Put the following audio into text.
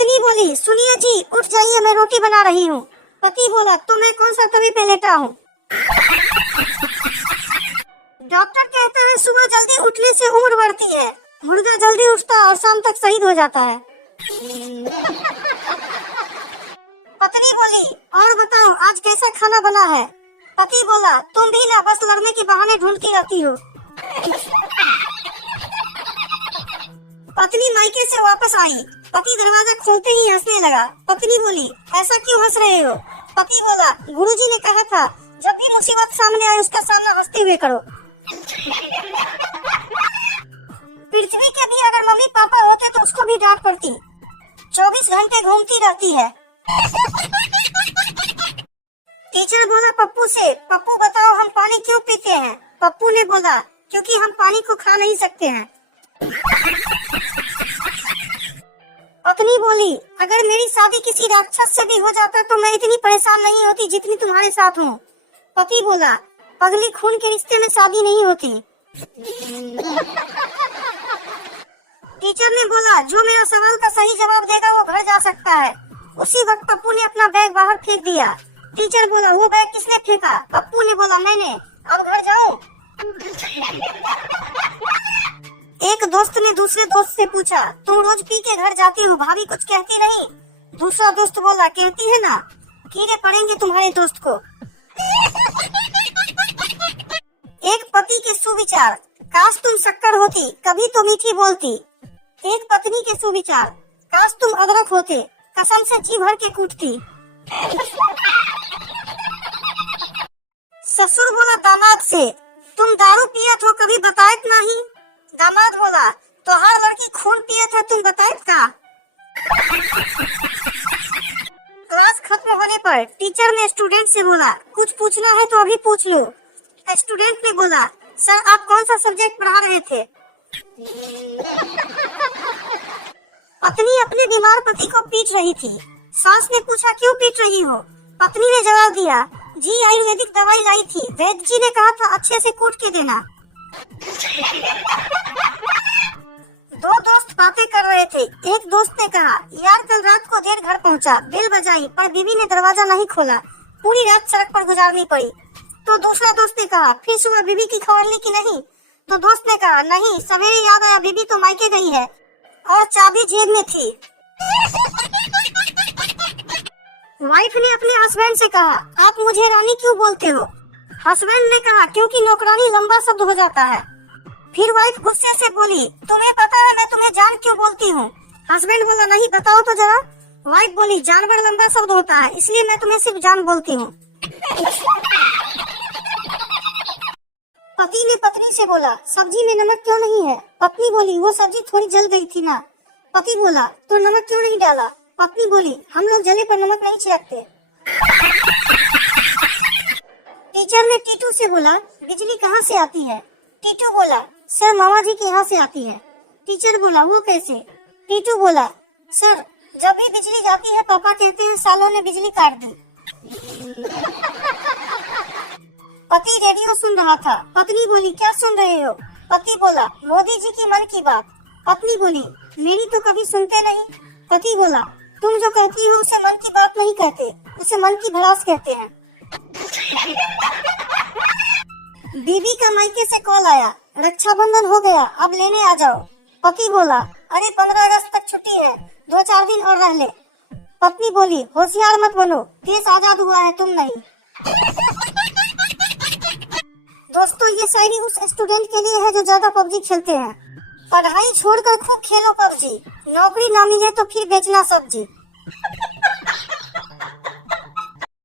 पत्नी बोली, सुनिए जी, उठ जाइए, मैं रोटी बना रही हूँ। पति बोला, तो मैं कौन सा तवे पे लेटा हूँ। डॉक्टर कहता है सुबह जल्दी उठने से उम्र बढ़ती है। मुर्गा जल्दी उठता और शाम तक शहीद हो जाता है। पत्नी बोली, और बताओ आज कैसा खाना बना है। पति बोला, तुम भी ना बस लड़ने के बहाने ढूंढती रहती हो। पत्नी मायके से वापस आई। पति दरवाजा खोलते ही हंसने लगा। पत्नी बोली, ऐसा क्यों हंस रहे हो। पति बोला, गुरुजी ने कहा था जब भी मुसीबत सामने आए उसका सामना हंसते हुए करो। पृथ्वी के भी अगर मम्मी पापा होते तो उसको भी डांट पड़ती। 24 घंटे घूमती रहती है। टीचर बोला पप्पू से, पप्पू बताओ हम पानी क्यों पीते हैं। पप्पू ने बोला, क्योंकि हम पानी को खा नहीं सकते हैं। पत्नी बोली, अगर मेरी शादी किसी राक्षस से भी हो जाता तो मैं इतनी परेशान नहीं होती जितनी तुम्हारे साथ हूँ। पति बोला, पगली, खून के रिश्ते में शादी नहीं होती। टीचर ने बोला, जो मेरा सवाल का सही जवाब देगा वो घर जा सकता है। उसी वक्त पप्पू ने अपना बैग बाहर फेंक दिया। टीचर बोला, वो बैग किसने फेंका। पप्पू ने बोला, मैंने। अब घर जाऊं। एक दोस्त ने दूसरे दोस्त से पूछा, तुम रोज पी के घर जाती हो, भाभी कुछ कहती नहीं। दूसरा दोस्त बोला, कहती है ना, कीड़े पड़ेंगे तुम्हारे दोस्त को। एक पति के सुविचार, काश तुम शक्कर होती, कभी तो मीठी बोलती। एक पत्नी के सुविचार, काश तुम अदरक होते, कसम से जी भर के कूटती। ससुर बोला दामाद से, तुम दारू पिया तो कभी बतायत नहीं। दामाद बोला, तो हर लड़की खून पिए था, तुम बतायत का। क्लास खत्म होने पर टीचर ने स्टूडेंट से बोला, कुछ पूछना है तो अभी पूछ लो। स्टूडेंट ने बोला, सर आप कौन सा सब्जेक्ट पढ़ा रहे थे। पत्नी अपने बीमार पति को पीट रही थी। सास ने पूछा, क्यों पीट रही हो। पत्नी ने जवाब दिया, जी आयुर्वेदिक दवाई लाई थी, वैद्य जी ने कहा था अच्छे से कूट के देना। दो दोस्त बातें कर रहे थे। एक दोस्त ने कहा, यार कल रात को देर घर पहुंचा, बेल बजाई पर बीवी ने दरवाजा नहीं खोला, पूरी रात सड़क पर गुजारनी पड़ी। तो दूसरा दोस्त ने कहा, फिर सुबह बीवी की खबर ली कि नहीं। तो दोस्त ने कहा, नहीं, सवेरे याद आया बीवी तो मायके गई है और चाबी जेब में थी। वाइफ ने अपने हस्बैंड से कहा, आप मुझे रानी क्यों बोलते हो। हस्बैंड ने कहा, क्योंकि नौकरानी लंबा शब्द हो जाता है। फिर वाइफ गुस्से से बोली, तुम्हें पता है मैं तुम्हें जान क्यों बोलती हूँ। हस्बैंड बोला, नहीं बताओ तो जरा। वाइफ बोली, जानवर लंबा शब्द होता है इसलिए मैं तुम्हें सिर्फ जान बोलती हूँ। पति ने पत्नी से बोला, सब्जी में नमक क्यों नहीं है। पत्नी बोली, वो सब्जी थोड़ी जल गई थी ना। पति बोला, तो नमक क्यों नहीं डाला। पत्नी बोली, हम लोग जले पर नमक नहीं छिड़कते। टीचर ने टीटू से बोला, बिजली कहाँ से आती है। टीटू बोला, सर मामा जी के यहाँ से आती है। टीचर बोला, वो कैसे। टीटू बोला, सर जब भी बिजली जाती है पापा कहते हैं सालों ने बिजली काट दी। पति रेडियो सुन रहा था। पत्नी बोली, क्या सुन रहे हो। पति बोला, मोदी जी की मन की बात। पत्नी बोली, मेरी तो कभी सुनते नहीं। पति बोला, तुम जो कहती हो उसे मन की बात नहीं कहते, उसे मन की भड़ास कहते हैं। बीबी का मायके से कॉल आया, रक्षाबंधन हो गया, अब लेने आ जाओ। पति बोला, अरे 15 अगस्त तक छुट्टी है, 2-4 दिन और रह ले। पत्नी बोली, होशियार मत बनो, देश आजाद हुआ है, तुम नहीं। दोस्तों, ये शायरी उस स्टूडेंट के लिए है जो ज्यादा पबजी खेलते हैं। पढ़ाई छोड़कर खूब खेलो पबजी, नौकरी ना मिले तो फिर बेचना सब्जी।